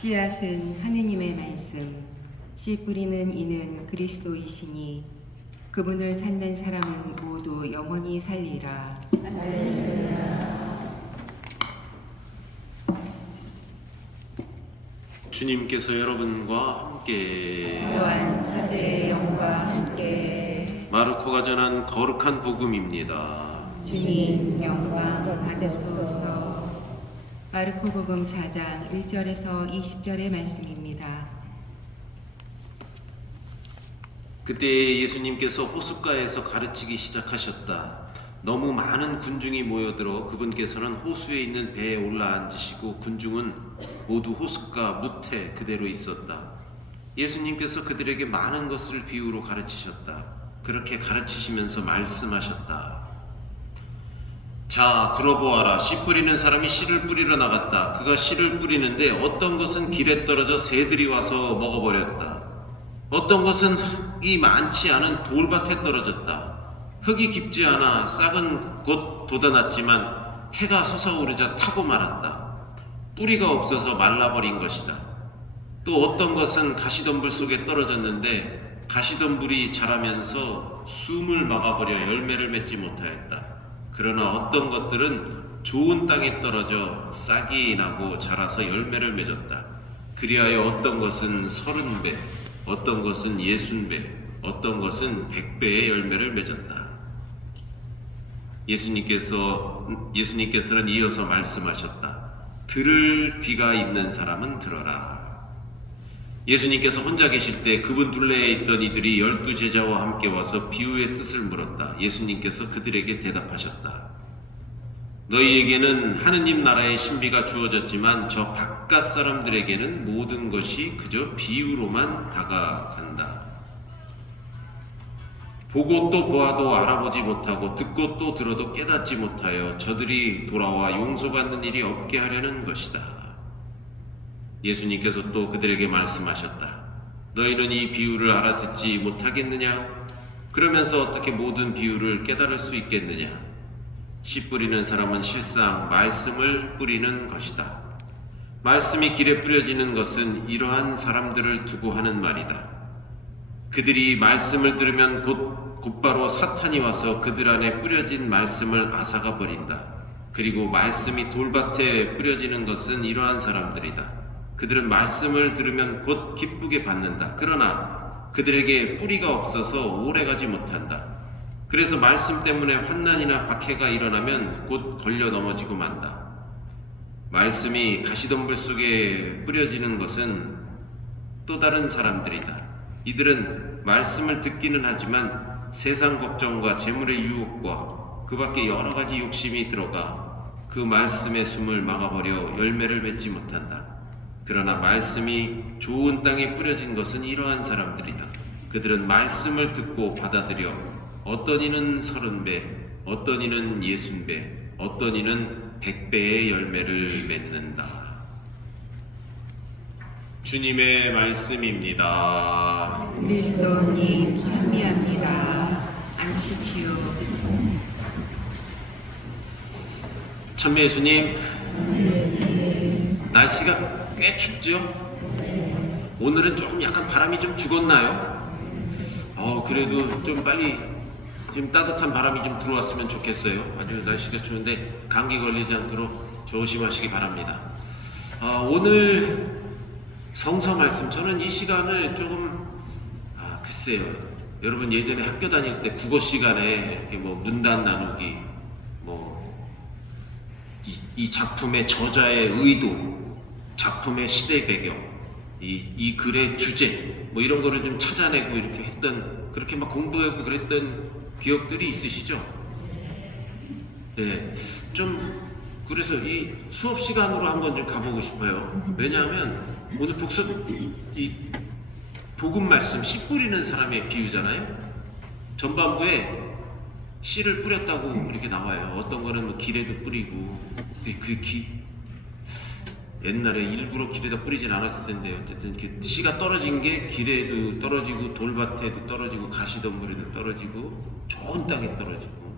씨앗은 하느님의 말씀, 씨 뿌리는 이는 그리스도이시니 그분을 찾는 사람은 모두 영원히 살리라. 주님께서 여러분과 함께 또한 사제의 영과 함께 마르코가 전한 거룩한 복음입니다. 주님 영광 받으소서. 마르코복음 4장 1절에서 20절의 말씀입니다. 그때 예수님께서 호숫가에서 가르치기 시작하셨다. 너무 많은 군중이 모여들어 그분께서는 호수에 있는 배에 올라앉으시고 군중은 모두 호숫가 무태 그대로 있었다. 예수님께서 그들에게 많은 것을 비유로 가르치셨다. 그렇게 가르치시면서 말씀하셨다. 자, 들어보아라. 씨 뿌리는 사람이 씨를 뿌리러 나갔다. 그가 씨를 뿌리는데 어떤 것은 길에 떨어져 새들이 와서 먹어버렸다. 어떤 것은 흙이 많지 않은 돌밭에 떨어졌다. 흙이 깊지 않아 싹은 곧 돋아났지만 해가 솟아오르자 타고 말았다. 뿌리가 없어서 말라버린 것이다. 또 어떤 것은 가시덤불 속에 떨어졌는데 가시덤불이 자라면서 숨을 막아버려 열매를 맺지 못하였다. 그러나 어떤 것들은 좋은 땅에 떨어져 싹이 나고 자라서 열매를 맺었다. 그리하여 어떤 것은 30배, 어떤 것은 60배, 어떤 것은 100배의 열매를 맺었다. 예수님께서는 이어서 말씀하셨다. 들을 귀가 있는 사람은 들어라. 예수님께서 혼자 계실 때 그분 둘레에 있던 이들이 12 제자와 함께 와서 비유의 뜻을 물었다. 예수님께서 그들에게 대답하셨다. 너희에게는 하느님 나라의 신비가 주어졌지만 저 바깥 사람들에게는 모든 것이 그저 비유로만 다가간다. 보고 또 보아도 알아보지 못하고 듣고 또 들어도 깨닫지 못하여 저들이 돌아와 용서받는 일이 없게 하려는 것이다. 예수님께서 또 그들에게 말씀하셨다. 너희는 이 비유를 알아듣지 못하겠느냐? 그러면서 어떻게 모든 비유를 깨달을 수 있겠느냐? 씨 뿌리는 사람은 실상 말씀을 뿌리는 것이다. 말씀이 길에 뿌려지는 것은 이러한 사람들을 두고 하는 말이다. 그들이 말씀을 들으면 곧바로 사탄이 와서 그들 안에 뿌려진 말씀을 앗아가 버린다. 그리고 말씀이 돌밭에 뿌려지는 것은 이러한 사람들이다. 그들은 말씀을 들으면 곧 기쁘게 받는다. 그러나 그들에게 뿌리가 없어서 오래가지 못한다. 그래서 말씀 때문에 환난이나 박해가 일어나면 곧 걸려 넘어지고 만다. 말씀이 가시덤불 속에 뿌려지는 것은 또 다른 사람들이다. 이들은 말씀을 듣기는 하지만 세상 걱정과 재물의 유혹과 그 밖에 여러 가지 욕심이 들어가 그 말씀의 숨을 막아버려 열매를 맺지 못한다. 그러나 말씀이 좋은 땅에 뿌려진 것은 이러한 사람들이다. 그들은 말씀을 듣고 받아들여 어떤 이는 30배, 어떤 이는 60배, 어떤 이는 100배의 열매를 맺는다. 주님의 말씀입니다. 그리스도님 찬미합니다. 앉으십시오. 천매 예수님, 날씨가 꽤 춥죠? 오늘은 조금 약간 바람이 좀 죽었나요? 그래도 좀 빨리 좀 따뜻한 바람이 좀 들어왔으면 좋겠어요. 아주 날씨가 추운데 감기 걸리지 않도록 조심하시기 바랍니다. 오늘 성서 말씀, 저는 이 시간을 조금 글쎄요. 여러분 예전에 학교 다닐 때 국어 시간에 이렇게 뭐 문단 나누기, 뭐 이 작품의 저자의 의도, 작품의 시대 배경, 이 글의 주제, 뭐 이런 거를 좀 찾아내고 이렇게 했던, 그렇게 막 공부하고 그랬던 기억들이 있으시죠? 네, 좀 그래서 이 수업 시간으로 한번 좀 가보고 싶어요. 왜냐하면 오늘 이 복음 말씀, 씨 뿌리는 사람의 비유잖아요. 전반부에 씨를 뿌렸다고 이렇게 나와요. 어떤 거는 뭐 길에도 뿌리고, 옛날에 일부러 길에다 뿌리진 않았을 텐데 어쨌든 씨가 떨어진 게 길에도 떨어지고 돌밭에도 떨어지고 가시덤불에도 떨어지고 좋은 땅에 떨어지고,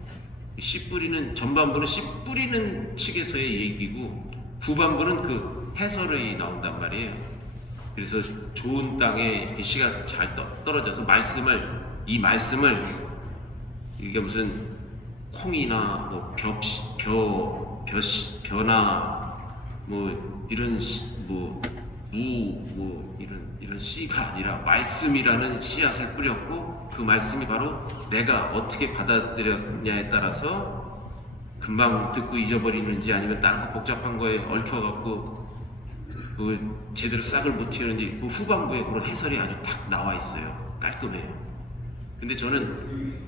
씨 뿌리는 전반부는 씨 뿌리는 측에서의 얘기고 후반부는 그 해설이 나온단 말이에요. 그래서 좋은 땅에 이렇게 씨가 잘 떨어져서 이 말씀을 이게 무슨 콩이나 뭐 벼나 뭐 이런 이런 씨가 아니라 말씀이라는 씨앗을 뿌렸고, 그 말씀이 바로 내가 어떻게 받아들였냐에 따라서 금방 듣고 잊어버리는지 아니면 다른 거 복잡한 거에 얽혀갖고 그 제대로 싹을 못 틔우는지 그 후반부에 그런 해설이 아주 딱 나와 있어요. 깔끔해요. 근데 저는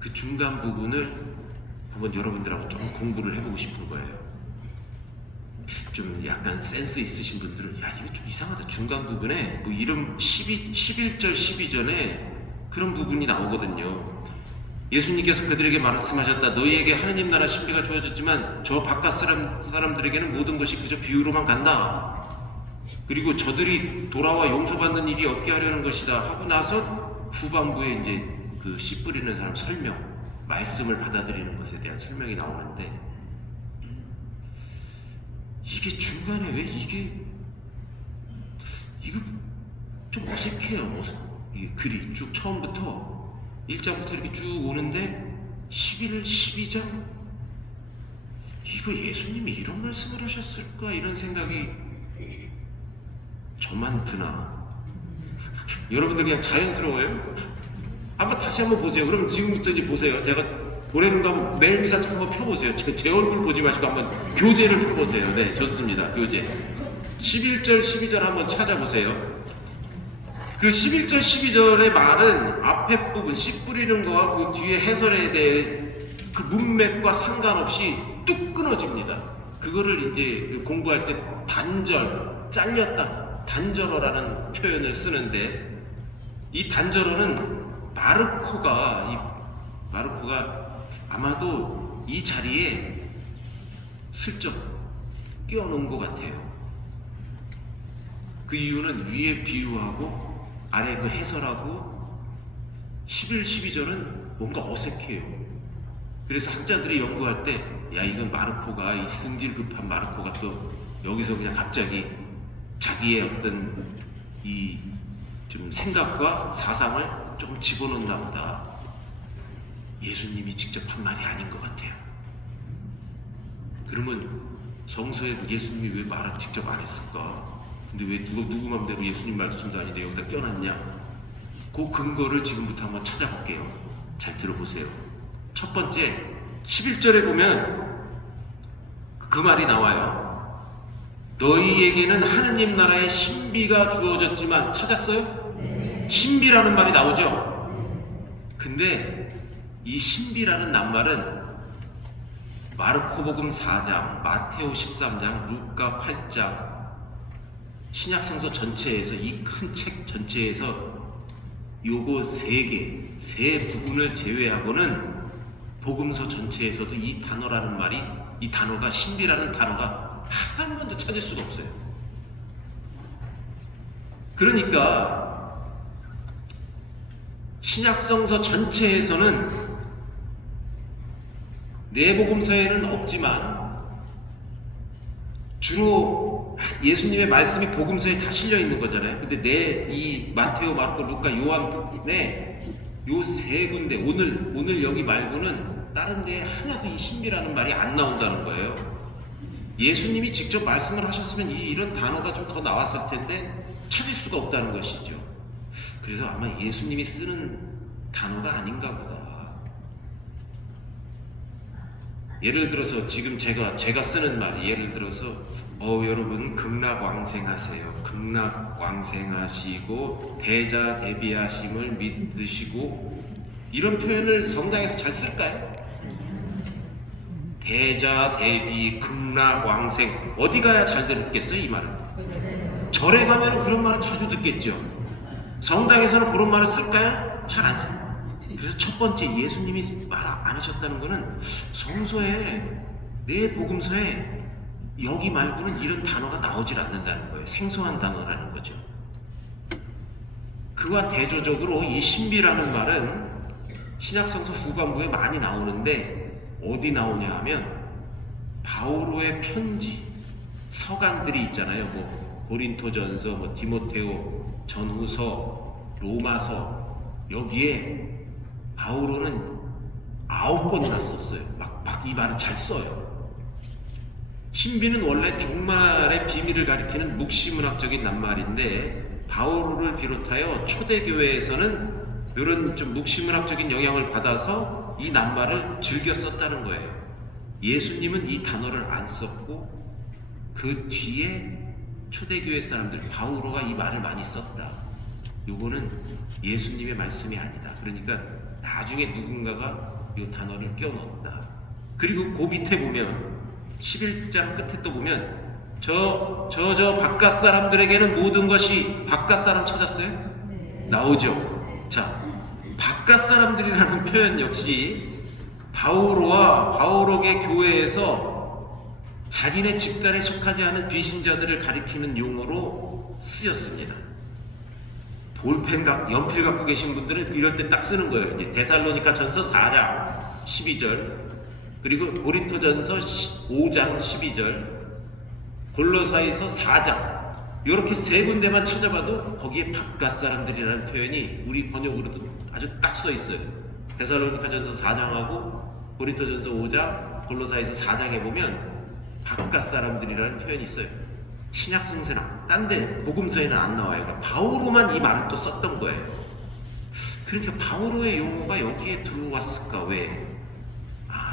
그 중간 부분을 한번 여러분들하고 좀 공부를 해보고 싶은 거예요. 좀 약간 센스 있으신 분들은 야 이거 좀 이상하다, 중간 부분에 뭐 이런 11절 12절에 그런 부분이 나오거든요. 예수님께서 그들에게 말씀하셨다. 너희에게 하느님 나라 신비가 주어졌지만 저 바깥 사람들에게는 모든 것이 그저 비유로만 간다. 그리고 저들이 돌아와 용서받는 일이 없게 하려는 것이다 하고 나서 후반부에 이제 그 씨 뿌리는 사람 설명, 말씀을 받아들이는 것에 대한 설명이 나오는데, 이게 중간에 왜 이거 좀 어색해요. 이게 글이 쭉 처음부터 1장부터 이렇게 쭉 오는데 11, 12장 이거 예수님이 이런 말씀을 하셨을까 이런 생각이 저만 드나? 여러분들 그냥 자연스러워요? 한번 다시 한번 보세요. 그럼 지금부터 이제 보세요. 제가 보내는 거 한번 매일 미사 한번 펴보세요. 제 얼굴 보지 마시고 한번 교재를 펴보세요. 네, 좋습니다. 교재 11절 12절 한번 찾아보세요. 그 11절 12절의 말은 앞에 부분 씨 뿌리는 거와 그 뒤에 해설에 대해 그 문맥과 상관없이 뚝 끊어집니다. 그거를 이제 공부할 때 단절, 잘렸다, 단절어라는 표현을 쓰는데, 이 단절어는 마르코가 아마도 이 자리에 슬쩍 끼워놓은 것 같아요. 그 이유는 위에 비유하고 아래 그 해설하고 11, 12절은 뭔가 어색해요. 그래서 학자들이 연구할 때 야 이건 마르코가, 이 승질 급한 마르코가 또 여기서 그냥 갑자기 자기의 어떤 이 좀 생각과 사상을 좀 집어넣나 보다. 예수님이 직접 한 말이 아닌 것 같아요. 그러면 성서에 예수님이 왜 말을 직접 안 했을까? 근데 왜 누구 맘대로 예수님 말씀도 아닌데 여기다 껴놨냐? 그 근거를 지금부터 한번 찾아볼게요. 잘 들어보세요. 첫 번째 11절에 보면 그 말이 나와요. 너희에게는 하느님 나라의 신비가 주어졌지만, 찾았어요? 신비라는 말이 나오죠? 근데 이 신비라는 낱말은 마르코복음 4장, 마테오 13장, 루카 8장, 신약성서 전체에서, 이 큰 책 전체에서 요거 세 부분을 제외하고는 복음서 전체에서도 이 단어가 신비라는 단어가 한 번도 찾을 수가 없어요. 그러니까 신약성서 전체에서는 네 복음서에는 없지만 주로 예수님의 말씀이 복음서에 다 실려 있는 거잖아요. 근데 이 마테오, 마르코, 루카, 요한의 요 세 군데, 오늘 여기 말고는 다른 데 하나도 이 신비라는 말이 안 나온다는 거예요. 예수님이 직접 말씀을 하셨으면 이런 단어가 좀 더 나왔을 텐데 찾을 수가 없다는 것이죠. 그래서 아마 예수님이 쓰는 단어가 아닌가 보다. 예를 들어서 지금 제가 쓰는 말이, 예를 들어서 여러분 극락왕생하세요. 극락왕생하시고 대자대비하심을 믿으시고, 이런 표현을 성당에서 잘 쓸까요? 대자, 대비, 극락왕생, 어디 가야 잘 듣겠어요? 이 말은 절에 가면 그런 말을 자주 듣겠죠. 성당에서는 그런 말을 쓸까요? 잘 안 써요. 그래서 첫 번째 예수님이 말 안 하셨다는 거는 성서에, 네 복음서에 여기 말고는 이런 단어가 나오질 않는다는 거예요. 생소한 단어라는 거죠. 그와 대조적으로 이 신비라는 말은 신약성서 후반부에 많이 나오는데 어디 나오냐 하면 바오로의 편지, 서간들이 있잖아요. 뭐 고린토전서, 뭐 디모데오 전후서, 로마서, 여기에 바오로는 9번이나 썼어요. 막 이 말을 잘 써요. 신비는 원래 종말의 비밀을 가리키는 묵시문학적인 낱말인데 바오로를 비롯하여 초대교회에서는 이런 좀 묵시문학적인 영향을 받아서 이 낱말을 즐겨 썼다는 거예요. 예수님은 이 단어를 안 썼고 그 뒤에 초대교회 사람들, 바오로가 이 말을 많이 썼다. 요거는 예수님의 말씀이 아니다. 그러니까 나중에 누군가가 이 단어를 끼워넣었다. 그리고 그 밑에 보면 11장 끝에 또 보면 저 바깥 사람들에게는 모든 것이, 바깥 사람 찾았어요? 나오죠. 자, 바깥 사람들이라는 표현 역시 바오로와 바오로의 교회에서 자기네 집단에 속하지 않은 비신자들을 가리키는 용어로 쓰였습니다. 볼펜, 연필 갖고 계신 분들은 이럴 때 딱 쓰는 거예요. 이제 데살로니가 전서 4장 12절, 그리고 고린토전서 5장 12절, 골로사이서 4장, 이렇게 세 군데만 찾아봐도 거기에 바깥 사람들이라는 표현이 우리 번역으로도 아주 딱 써 있어요. 데살로니가전서 4장하고 고린토전서 5장, 골로사이서 4장에 보면 바깥 사람들이라는 표현이 있어요. 신약 성서나 딴 데 복음서에는 안 나와요. 바오로만 이 말을 또 썼던 거예요. 그러니까 바오로의 용어가 여기에 들어왔을까? 왜?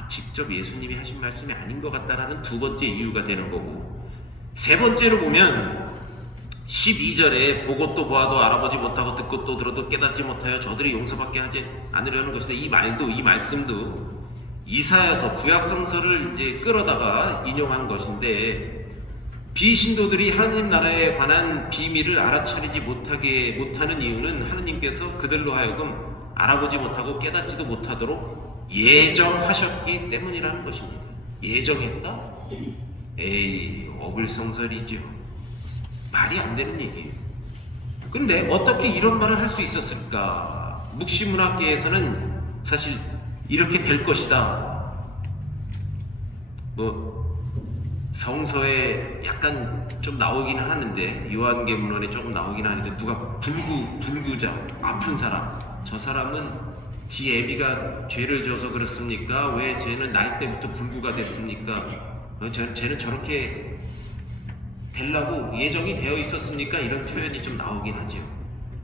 직접 예수님이 하신 말씀이 아닌 것 같다라는 두 번째 이유가 되는 거고, 세 번째로 보면 12절에 보고 또 보아도 알아보지 못하고 듣고 또 들어도 깨닫지 못하여 저들이 용서받게 하지 않으려는 것인데, 이 말도, 이 말씀도 이사야서 구약 성서를 이제 끌어다가 인용한 것인데, 비신도들이 하나님 나라에 관한 비밀을 알아차리지 못하는 이유는 하느님께서 그들로 하여금 알아보지 못하고 깨닫지도 못하도록 예정하셨기 때문이라는 것입니다. 예정했다? 에이, 어불성설이죠. 말이 안 되는 얘기예요. 근데 어떻게 이런 말을 할 수 있었을까? 묵시문학계에서는 사실 이렇게 될 것이다, 뭐 성서에 약간 좀 나오긴 하는데, 요한계문론에 조금 나오긴 하는데, 누가 불구자, 아픈 사람, 저 사람은 지 애비가 죄를 져서 그렇습니까? 왜 쟤는 나이 때부터 불구가 됐습니까? 쟤는 저렇게 되려고 예정이 되어 있었습니까? 이런 표현이 좀 나오긴 하죠.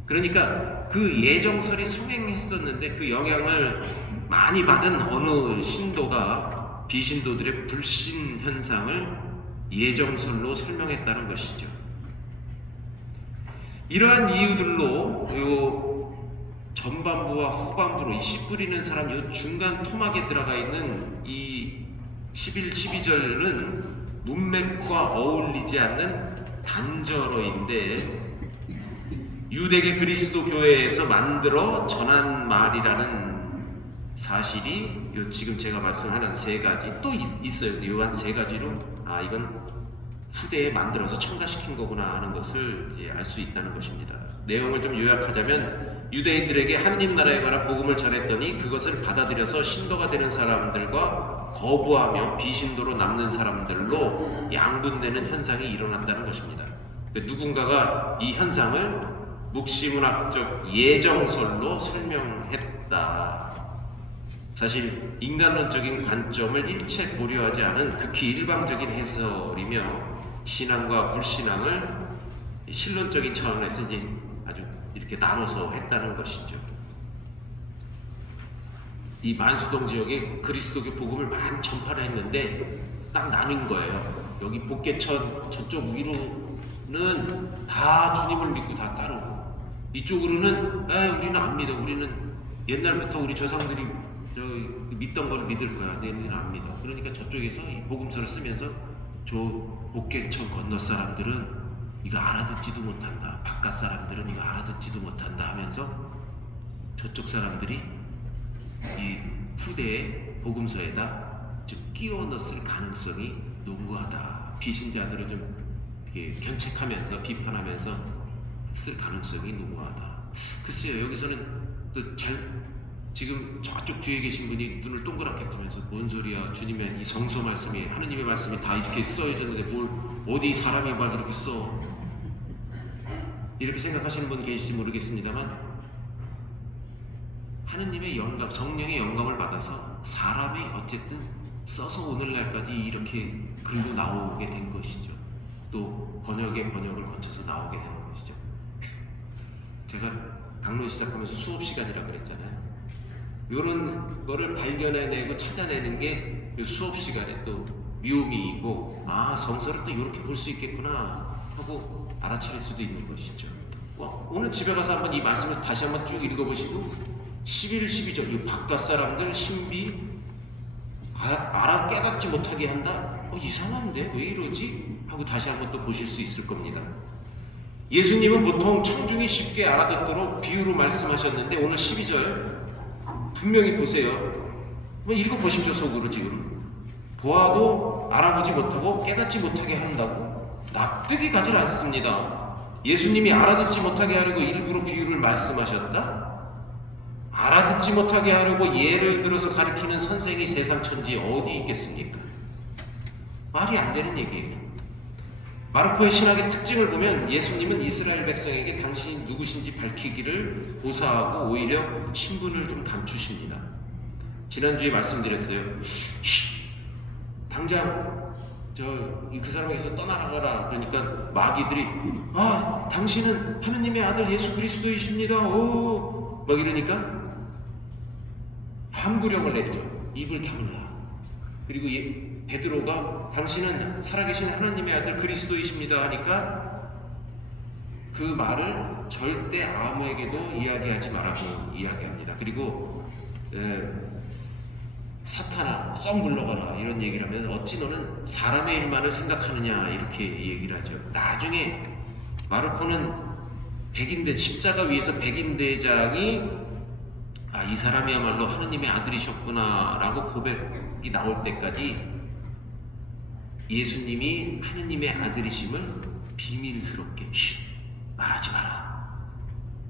그러니까 그 예정설이 성행했었는데 그 영향을 많이 받은 어느 신도가 비신도들의 불신 현상을 예정설로 설명했다는 것이죠. 이러한 이유들로 요 전반부와 후반부로 이 씨 뿌리는 사람 요 중간 토막에 들어가 있는 이 11, 12절은 문맥과 어울리지 않는 단절어인데, 유대계 그리스도 교회에서 만들어 전한 말이라는 사실이 요 지금 제가 말씀하는 세 가지 또 있어요. 요 한 세 가지로 이건 후대에 만들어서 첨가시킨 거구나 하는 것을 알 수 있다는 것입니다. 내용을 좀 요약하자면, 유대인들에게 하느님 나라에 관한 복음을 전했더니 그것을 받아들여서 신도가 되는 사람들과 거부하며 비신도로 남는 사람들로 양분되는 현상이 일어난다는 것입니다. 누군가가 이 현상을 묵시문학적 예정설로 설명했다. 사실 인간론적인 관점을 일체 고려하지 않은 극히 일방적인 해설이며, 신앙과 불신앙을 신론적인 차원에서 이제 아주 이렇게 나눠서 했다는 것이죠. 이 만수동 지역에 그리스도교 복음을 많이 전파를 했는데 딱 나뉜 거예요. 여기 복개천 저쪽 위로는 다 주님을 믿고 다 따르고, 이쪽으로는 우리는 안 믿어. 우리는 옛날부터 우리 조상들이 믿던 걸 믿을 거야. 너희는 안 믿어. 그러니까 저쪽에서 이 복음서를 쓰면서 저 복개천 건너 사람들은 이거 알아듣지도 못한다, 바깥 사람들은 이거 알아듣지도 못한다 하면서 저쪽 사람들이 이 후대의 복음서에다 좀 끼워 넣었을 가능성이 농후하다. 비신자들을 좀 견책하면서 비판하면서 쓸 가능성이 농후하다. 글쎄요, 여기서는 또 잘 지금 저쪽 뒤에 계신 분이 눈을 동그랗게 뜨면서 뭔 소리야, 주님의 이 성서 말씀이, 하느님의 말씀이 다 이렇게 써있는데 뭘 어디 사람이 막 이렇게 써, 이렇게 생각하시는 분 계실지 모르겠습니다만, 하느님의 영감, 성령의 영감을 받아서 사람이 어쨌든 써서 오늘날까지 이렇게 글로 나오게 된 것이죠. 또 번역의 번역을 거쳐서 나오게 되는 것이죠. 제가 강론 시작하면서 수업 시간이라고 그랬잖아요. 이런 거를 발견해내고 찾아내는 게 이 수업 시간에 또 묘미이고, 아, 성서를 또 이렇게 볼 수 있겠구나 하고 알아차릴 수도 있는 것이죠. 오늘 집에 가서 한번 이 말씀을 다시 한번 쭉 읽어보시고 11, 12절 이 바깥 사람들 신비 알아 깨닫지 못하게 한다. 이상한데 왜 이러지? 하고 다시 한번 또 보실 수 있을 겁니다. 예수님은 보통 청중이 쉽게 알아듣도록 비유로 말씀하셨는데 오늘 12절 분명히 보세요. 한번 읽어보십시오. 속으로 지금 보아도 알아보지 못하고 깨닫지 못하게 한다고? 납득이 가질 않습니다. 예수님이 알아듣지 못하게 하려고 일부러 비유를 말씀하셨다? 알아듣지 못하게 하려고 예를 들어서 가르치는 선생이 세상 천지에 어디 있겠습니까? 말이 안 되는 얘기예요. 마르코의 신학의 특징을 보면 예수님은 이스라엘 백성에게 당신이 누구신지 밝히기를 고사하고 오히려 신분을 좀 감추십니다. 지난주에 말씀드렸어요. 당장 그 사람에게서 떠나가라. 그러니까 마귀들이 당신은 하느님의 아들 예수 그리스도이십니다. 막 이러니까 항구령을 내리죠. 입을 다물라. 그리고 베드로가 당신은 살아계신 하느님의 아들 그리스도이십니다 하니까 그 말을 절대 아무에게도 이야기하지 말라고 이야기합니다. 그리고 사탄아 썩 물러가라 이런 얘기를 하면 어찌 너는 사람의 일만을 생각하느냐 이렇게 얘기를 하죠. 나중에 마르코는 십자가 위에서 백인대장이 이 사람이야말로 하느님의 아들이셨구나 라고 고백이 나올 때까지 예수님이 하느님의 아들이심을 비밀스럽게 말하지 마라,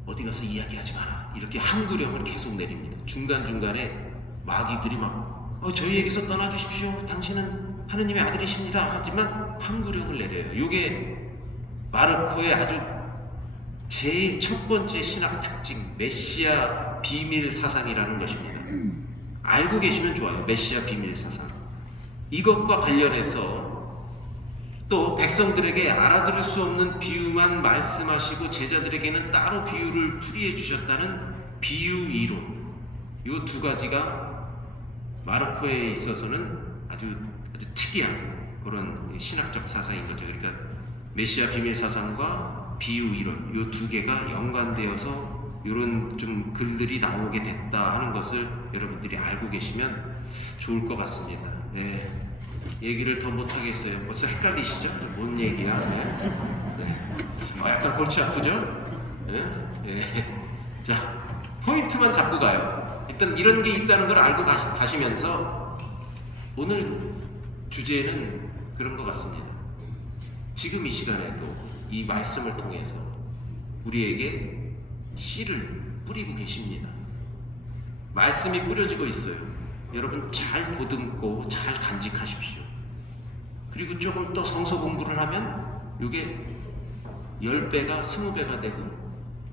어디 가서 이야기하지 마라 이렇게 항구령을 계속 내립니다. 중간중간에 마귀들이 막 저희에게서 떠나주십시오, 당신은 하느님의 아들이십니다 하지만 항구령을 내려요. 이게 마르코의 아주 제일 첫 번째 신학 특징, 메시아 비밀 사상이라는 것입니다. 알고 계시면 좋아요. 메시아 비밀 사상. 이것과 관련해서 또 백성들에게 알아들을 수 없는 비유만 말씀하시고 제자들에게는 따로 비유를 풀이해 주셨다는 비유 이론, 이 두 가지가 마르코에 있어서는 아주 특이한 그런 신학적 사상인 거죠. 그러니까 메시아 비밀 사상과 비유 이론, 이 두 개가 연관되어서 이런 좀 글들이 나오게 됐다 하는 것을 여러분들이 알고 계시면 좋을 것 같습니다. 네. 얘기를 더 못하겠어요. 벌써 헷갈리시죠? 뭔 얘기야? 약간 골치 아프죠? 자, 포인트만 잡고 가요. 일단 이런 게 있다는 걸 알고 가시면서 오늘 주제는 그런 것 같습니다. 지금 이 시간에도 이 말씀을 통해서 우리에게 씨를 뿌리고 계십니다. 말씀이 뿌려지고 있어요. 여러분 잘 보듬고 잘 간직하십시오. 그리고 조금 더 성서 공부를 하면 이게 10배가 20배가 되고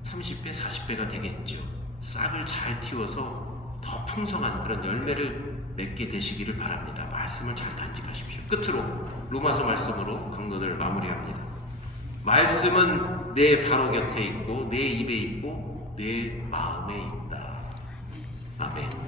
30배 40배가 되겠죠. 싹을 잘 틔워서 더 풍성한 그런 열매를 맺게 되시기를 바랍니다. 말씀을 잘 간직하십시오. 끝으로 로마서 말씀으로 강론을 마무리합니다. 말씀은 내 바로 곁에 있고 내 입에 있고 내 마음에 있다. 아멘.